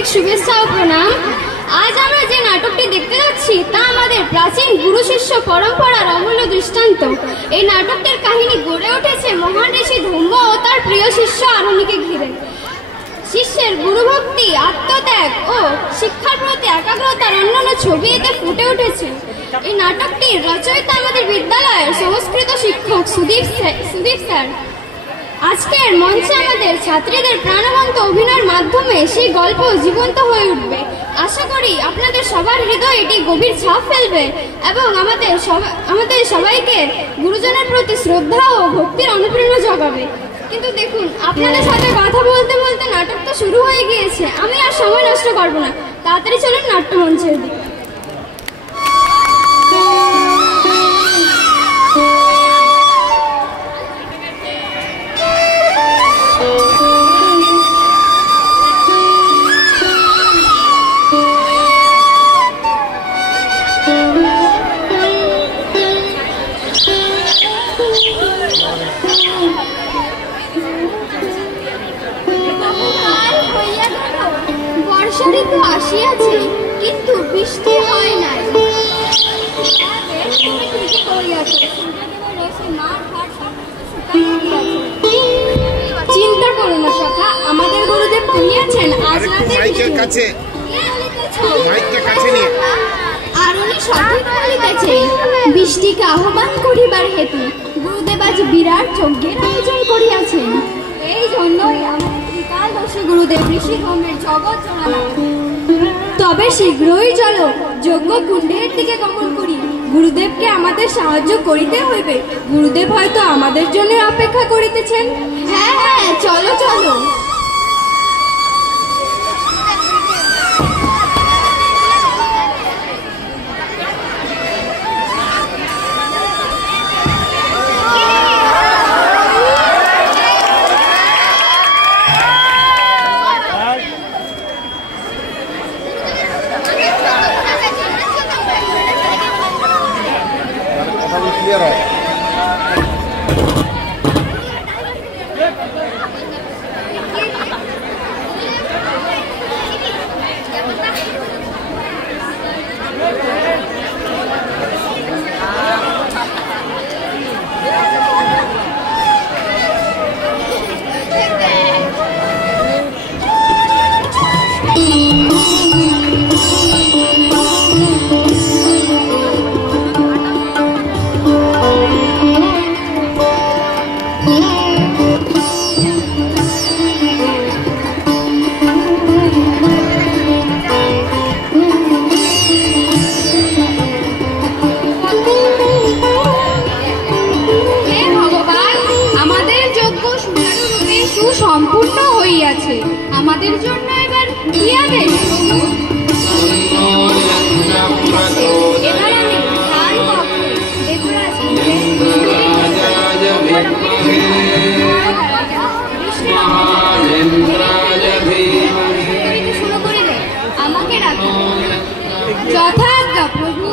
আন্তরিক শুভেচ্ছা ও প্রণাম। আজ আমরা যে নাটকটি দেখতে যাচ্ছি তা আমাদের প্রাচীন গুরু শিষ্য পরম্পরার অমূল্য দৃষ্টান্ত। এই নাটকটির কাহিনী গড়ে উঠেছে মহান ঋষি ধম্ম ও তার প্রিয় শিষ্য আরুণিকে ঘিরে। শিষ্যের গুরুভক্তি, আত্মত্যাগ ও শিক্ষার প্রতি একাগ্রতার অন্যান্য ছবি এতে ফুটে উঠেছে। এই নাটকটির রচয়িতা আমাদের বিদ্যালয়ের সংস্কৃত শিক্ষক সুদীপ স্যার। আজকের মঞ্চে আমাদের ছাত্রীদের প্রাণবন্ত অভিনয়ের মাধ্যমে সেই গল্প জীবন্ত হয়ে উঠবে। আশা করি আপনাদের সবার হৃদয়ে এটি গভীর ছাপ ফেলবে এবং আমাদের সবাইকে গুরুজনের প্রতি শ্রদ্ধা ও ভক্তির অনুপ্রেরণা জগাবে। কিন্তু দেখুন, আপনাদের সাথে কথা বলতে বলতে নাটক তো শুরু হয়ে গিয়েছে। আমি আর সময় নষ্ট করব না, তাড়াতাড়ি চলুন নাট্যমঞ্চের দিকে। বর্ষা ঋতু আসিয়াছে, কিন্তু বৃষ্টি হয় নাই। চিন্তা করো না সখা, আমাদের গুরুদেব কহিয়াছেন আজ রাতে আরুণি সঠিক বলিতেছে। বৃষ্টিকে আহ্বান করিবার হেতু গুরুদেব আজ বিরাট যজ্ঞের আয়োজন করিয়াছেন। এই জন্যই আমাদের ত্রিকালদর্শী গুরুদেব ঋষি ধর্মের জগৎ জোড়ালেন। তবে শীঘ্রই চলো যজ্ঞ কুণ্ডের দিকে গমন করি। গুরুদেবকে আমাদের সাহায্য করিতে হইবে। গুরুদেব হয়তো আমাদের জন্য অপেক্ষা করিতেছেন। হ্যাঁ হ্যাঁ, চলো চলো। সম্পূর্ণ হইয়াছে। আমাদের জন্য এবার কি আদেশ? এবার আমি শুরু করিলে আমাকে রাখো। যথাজ্ঞা প্রভু।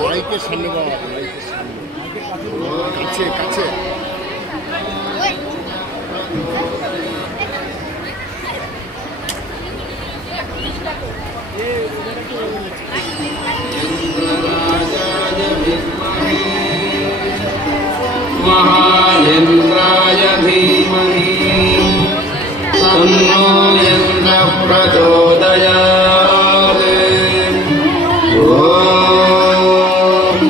महायन्द्राय धीमहि तन्नो यन्द्रः प्रचोदयात्। ॐ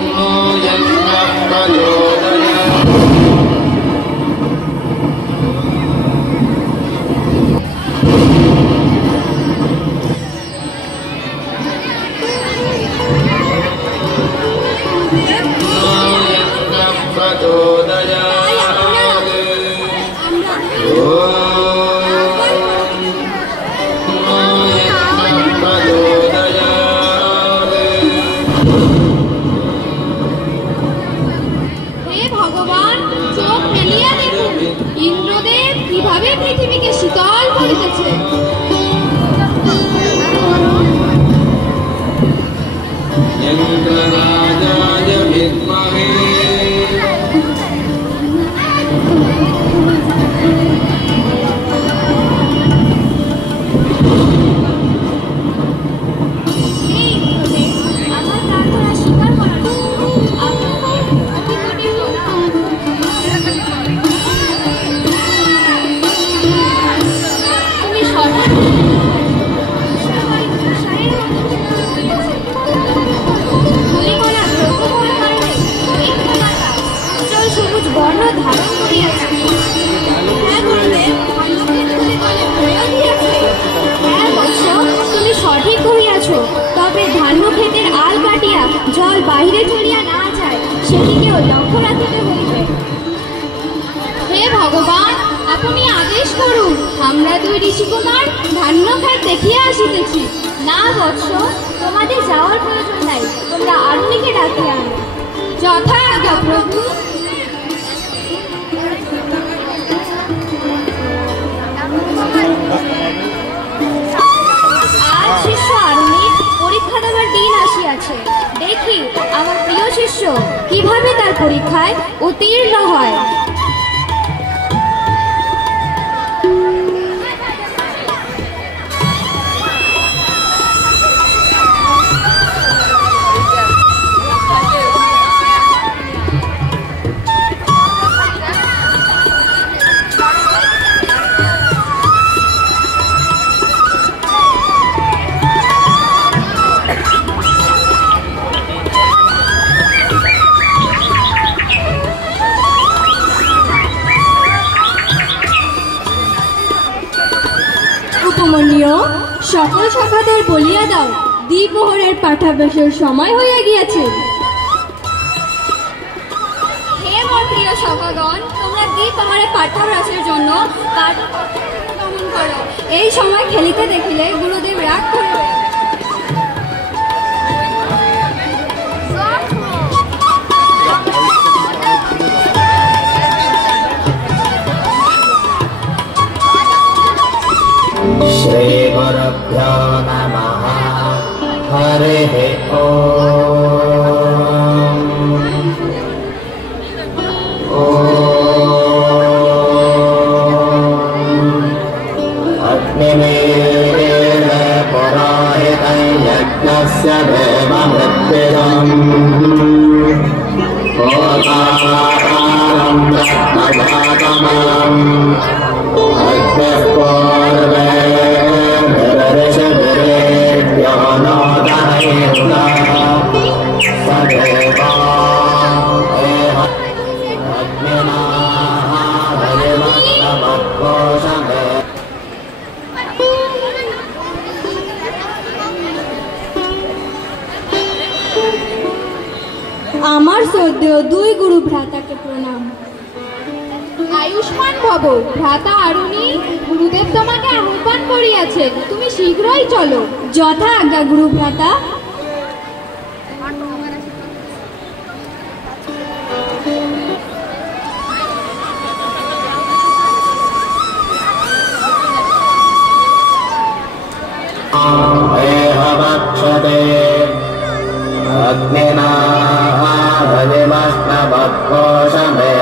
नो यन्द्रः प्रचोदयात्। সেদিকেও লক্ষ্য রাখিতে হইবে। হে ভগবান, আপনি আদেশ করুন, আমরা দুই ঋষিকুমার ধান্য ক্ষেত দেখিয়া আসিতেছি। না বৎস, তোমাদের যাওয়ার প্রয়োজন নাই, তোমরা আরুণীকে ডাকিয়া আনো। যথা আজ্ঞা প্রভু। আজ শিষ্য আরুণীর পরীক্ষা দেওয়ার দিন আসিয়াছে। দেখি আমার প্রিয় শিষ্য কিভাবে তার পরীক্ষায় উত্তীর্ণ হয়। সকল সখাদের বলিয়া দাও, দ্বিপ্রহরের পাঠাভ্যাসের সময় হইয়া গিয়াছে। হে মোর প্রিয় সখাগণ, তোমরা দ্বিপ্রহরের পাঠাভ্যাসের জন্য গমন করো। এই সময় খেলিতে দেখিলে গুরুদেব রাগ করিবে। श्री गुरुभ्यो नमः। हरिः अग्निमेव पुरोहितं यज्ञस्य देवमृत्युम् ओकाकारं ब्रह्मजातमम् আমার শ্রদ্ধেয় দুই গুরু ভ্রাতাকে প্রণাম। আয়ুষ্মান ভব ভ্রাতা আরুণী, গুরুদেব তোমাকে আহ্বান করিয়াছেন, তুমি শীঘ্রই চলো। যথা আজ্ঞা গুরু ভ্রাতা। अग्निना हविमश्नवत्कोशमे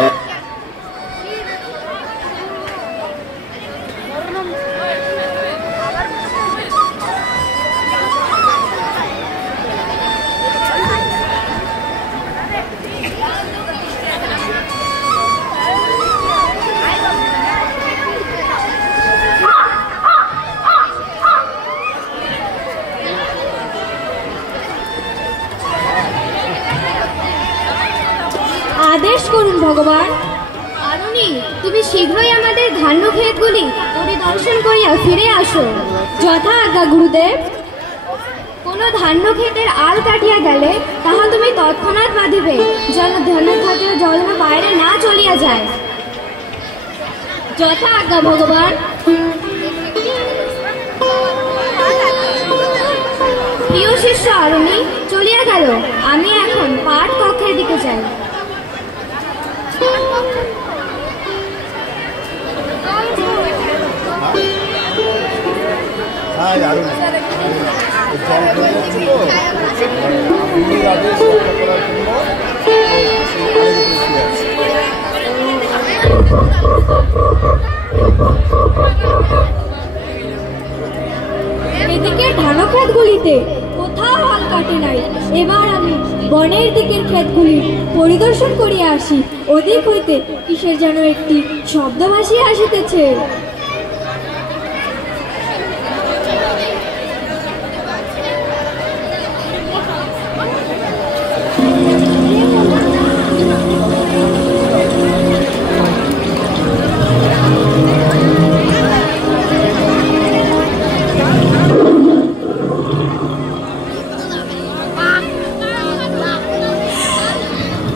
আদেশ করুন ভগবান। আরুণী, তুমি শীঘ্রই আমাদের ধান্য ক্ষেতগুলি পরিদর্শন করিয়া ফিরে আসো। যথা আজ্ঞা গুরুদেব। কোনো ধান্য ক্ষেতের আল কাটিয়া গেলে তাহা তুমি তৎক্ষণাৎ বাঁধিবে, যেন ধানের খাদ্য জল বাইরে না চলিয়া যায়। যথা আজ্ঞা ভগবান। প্রিয় শিষ্য আরুণী চলিয়া গেল, আমি এখন পাঠ কক্ষের দিকে যাই। এদিকে ধানক্ষেতগুলিতে কোথাও হাল কাটে নাই। এবার আমি বনের দিকের ক্ষেতগুলি পরিদর্শন করিয়া আসি। ওদিক হইতে কিসের যেন একটি শব্দ ভাসিয়া আসিতেছে।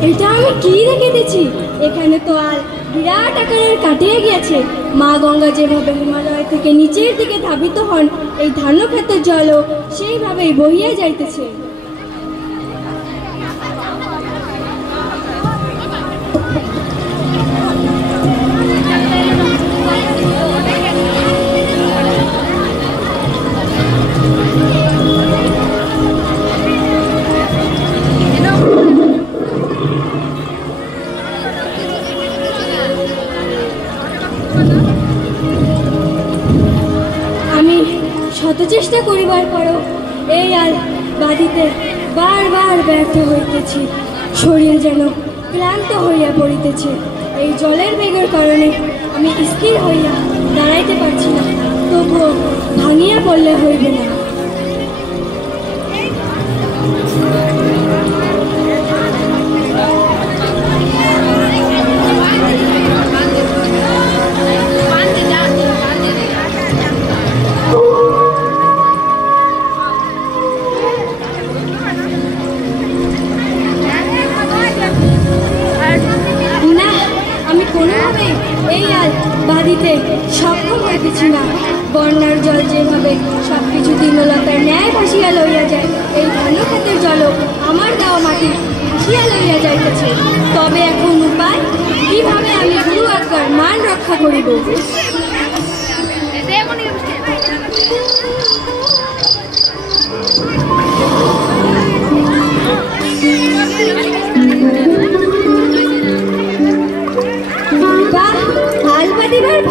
এটা কি দেখেছি, এখানে তো আর বিরাট আকারের কাটিয়ে গিয়েছে। মা গঙ্গা যেভাবে হিমালয় থেকে নিচের দিকে ধাবিত হন, এই ধান্যক্ষেত্রের জলও সেইভাবেই বহিয়া যাইতেছে। শত চেষ্টা করিবার পরও এই আর বাঁধিতে বারবার ব্যর্থ হইতেছি। শরীর যেন ক্লান্ত হইয়া পড়িতেছে। এই জলের বেগের কারণে আমি স্থির হইয়া দাঁড়াইতে পারছি না, তবুও ভাঙিয়া পড়লে হইবে না। সক্ষম হইতেছি না। বন্যার জল যেভাবে সবকিছু দিনলতার ন্যায় ভাসিয়া লইয়া যায়, এই ধান্যক্ষেত্রের জলও আমার দেওয়া মাটি ভাসিয়া লইয়া যাইতেছে। তবে এখন উপায়, কিভাবে আমি গুরু আজ্ঞার মান রক্ষা করিব?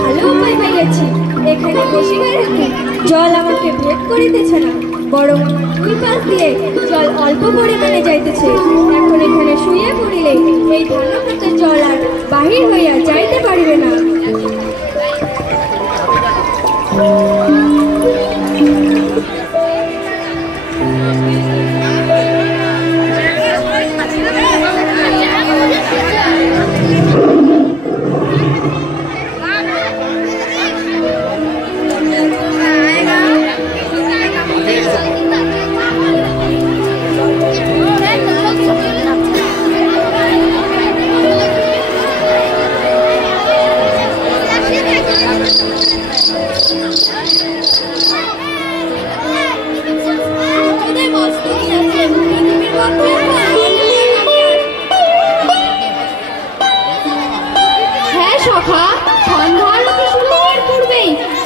ভালো উপায় পাইয়াছি। এখানে বসিবার জল আমাকে ভেদ করিতেছে না, বরং দুই পাশ দিয়ে জল অল্প পরিমাণে যাইতেছে। এখন এখানে শুইয়া পড়িলে এই ধান্যক্ষেত্রের জল আর বাহির হইয়া যাইতে পারিবে না।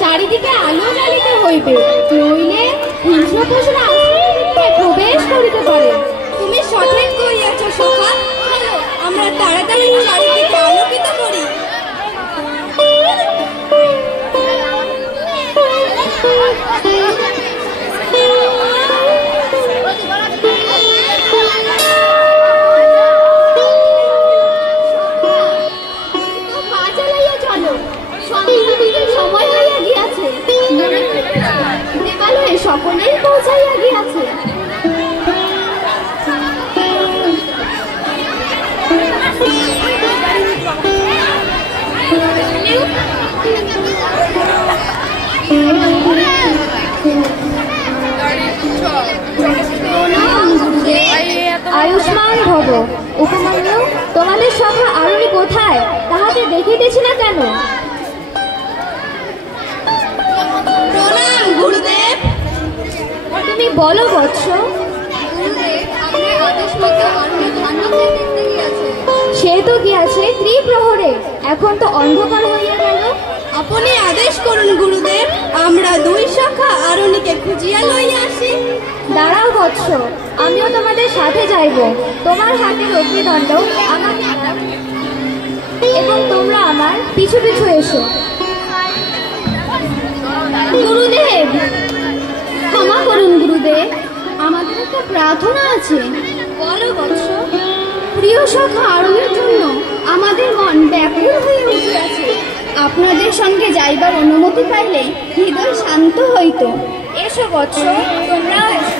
চারিদিকে আলো জ্বালিতে হইবে, নইলে হিংস্র পশুরা প্রবেশ করিতে পারে। তুমি সঠিক করিয়াছ সখা। চলো আমরা তাড়াতাড়ি চারিদিকে আলোকিত করি। সকলেই পৌঁছাইয়া গিয়াছে। আয়ুষ্মান ভব। উপমান্যু, তোমাদের সভা আরণি কোথায়? তাহাতে দেখিতেছি না কেন? প্রণাম গুরুদেব। তুমি বলো বৎস। সে তো গিয়াছে ত্রিপ্রহরে, এখন তো অন্ধকার হইয়া গেল। আপনি আদেশ করুন গুরুদেব, আমরা দুই শাখা আরণিকে খুঁজিয়া লইয়া আসি। দাঁড়াও বৎস, আমিও তোমাদের সাথে যাইব। তোমার হাতের অগ্নিদণ্ড আমাকে এবং তোমরা আমার পিছু পিছু এসো। গুরুদেব ক্ষমা করুন গুরুদেব, আমাদের একটা প্রার্থনা আছে। বলো বৎস। প্রিয় সখা আরণের জন্য আমাদের মন ব্যাকুল হয়ে উঠিয়াছে। আপনাদের সঙ্গে যাইবার অনুমতি পাইলে হৃদয় শান্ত হইত। এসো বৎস, তোমরাও এসো।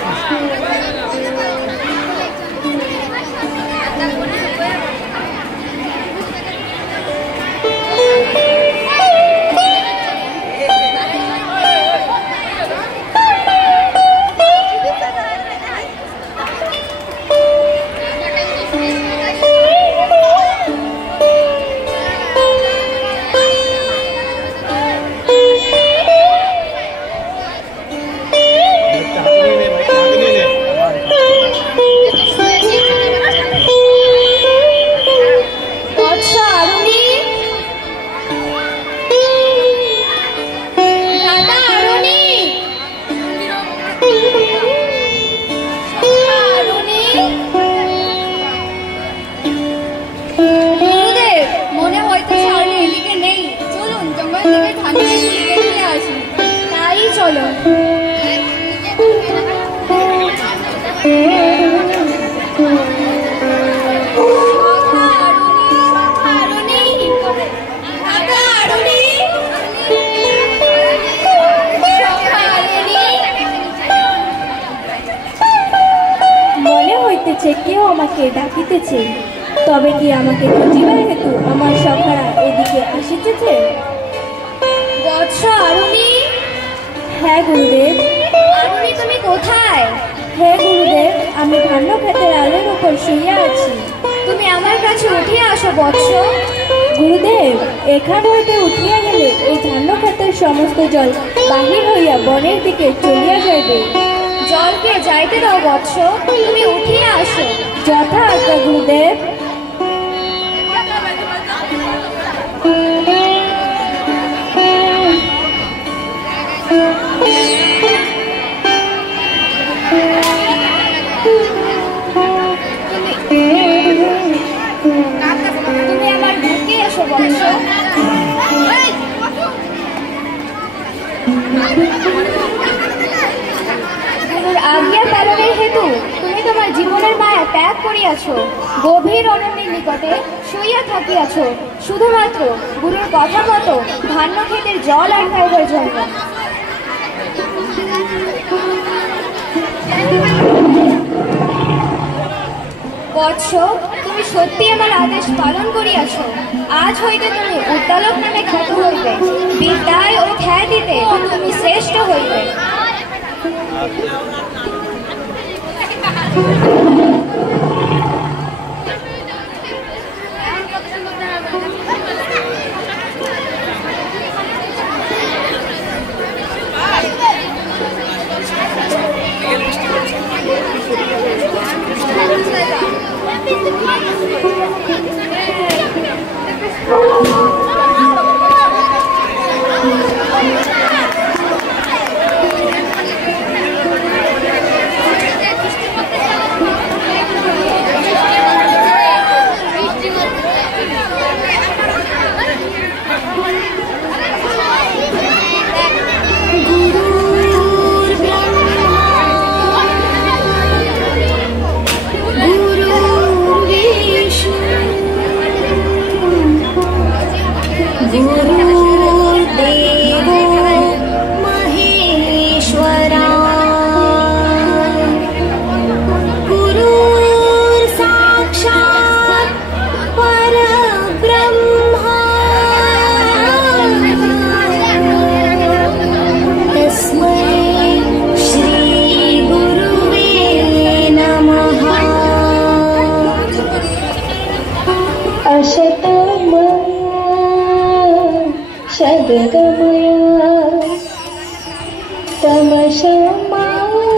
হচ্ছে কেউ আমাকে ডাকিতেছে। তবে কি আমাকে খুঁজিবার হেতু আমার সখারা এদিকে আসিতেছে? বৎস আরুণী, হ্যাঁ গুরুদেব। আরুণী তুমি কোথায়? হ্যাঁ গুরুদেব, আমি ধান্য ক্ষেতের আলের উপর শুইয়া আছি। তুমি আমার কাছে উঠে আসো বৎস। গুরুদেব, এখান হইতে উঠিয়া গেলে এই ধান্য ক্ষেতের সমস্ত জল বাহির হইয়া বনের দিকে চলিয়া যাইবে। জলকে যাইতে দাও বৎস, তুমি উঠিয়া আসো। যথা আজ্ঞা গুরুদেব। তুমি আমার বুকে এসো বৎস। গুরুর আজ্ঞা পালনের হেতু তুমি তোমার জীবনের মায়া ত্যাগ করিয়াছ, গভীর অরণ্যের নিকটে শুইয়া থাকিয়াছ, শুধুমাত্র গুরুর কথা মতো ধান্য ক্ষেতের জল আটকাইবার জন্য। বৎস, তুমি সত্যি আমার আদেশ পালন করিয়াছ। আজ হইতে তুমি উদ্দালক নামে খ্যাত হইবে, বিদ্যায় ও খ্যাতিতে তুমি শ্রেষ্ঠ হইবে। सद्गमया तमसमा